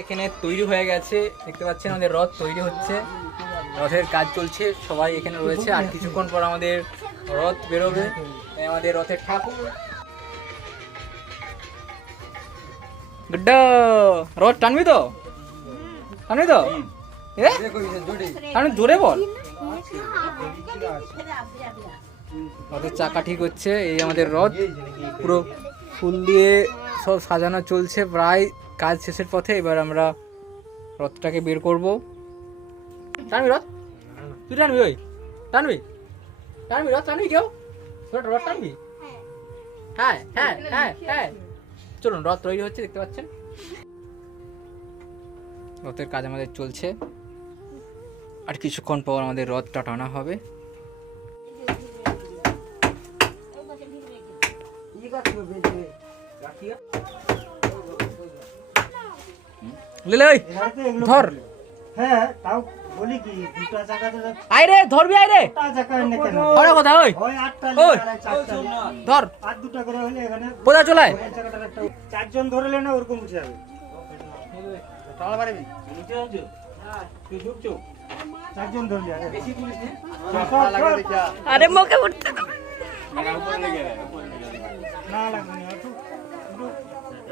এখানে তৈরি হয়ে গেছে, দেখতে পাচ্ছেন আমাদের রথ তৈরি হচ্ছে, রথের কাজ চলছে, সবাই এখানে রয়েছে। আর কিছুক্ষণ পর আমাদের রথ বেরোবে। আমাদের রথের ঠাকুর গুড্ডা, রথ টানবি তো? টানবি তো? জোরে বল। রথের চাকা ঠিক হচ্ছে। এই আমাদের রথ পুরো ফুল দিয়ে সব সাজানো চলছে, প্রায় কাজ শেষের পথে। এবার আমরা রথটাকে বের করব। টানবি রথ? তুই টানবি? ওই টানবি? টানবি রথ? টানবি কেউ? রথ টানবি? হ্যাঁ হ্যাঁ হ্যাঁ হ্যাঁ। চলুন, রথ তৈরি হচ্ছে, দেখতে পাচ্ছেন। রথের কাজ আমাদের চলছে, আর কিছুক্ষণ পর আমাদের রথটা টানা হবে। ধর, হ্যাঁ তাও বলি কি দুটো চাকা তো আইরে ধরবি, আইরে চাকা এনে কেন ওরে কথা, ওই ওই আটটা ওই ধর, আর দুটো করে হলে এখানে পোদা চলায় চাকাটার একটা চারজন ধরলে না ওরকম উঠে যাবে। টালা পারবি নিচে যাচ্ছো? হ্যাঁ তুই ঢুকছো, চারজন ধরলি আরে বেশি পুলিশ নে লাগা দেখা। আরে মুখে উঠতে না উপরে লেগে না লাগবে না একটু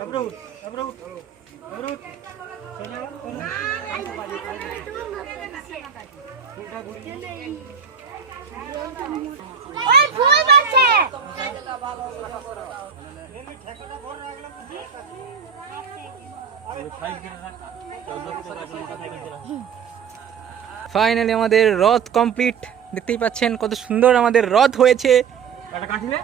আবরু আবরু আবরু চলে যা চলে ওই ফুল বাজছে। ফাইনালি আমাদের রথ কমপ্লিট। দেখতেই পাচ্ছেন কত সুন্দর আমাদের রথ হয়েছে। কাটা কাটিলে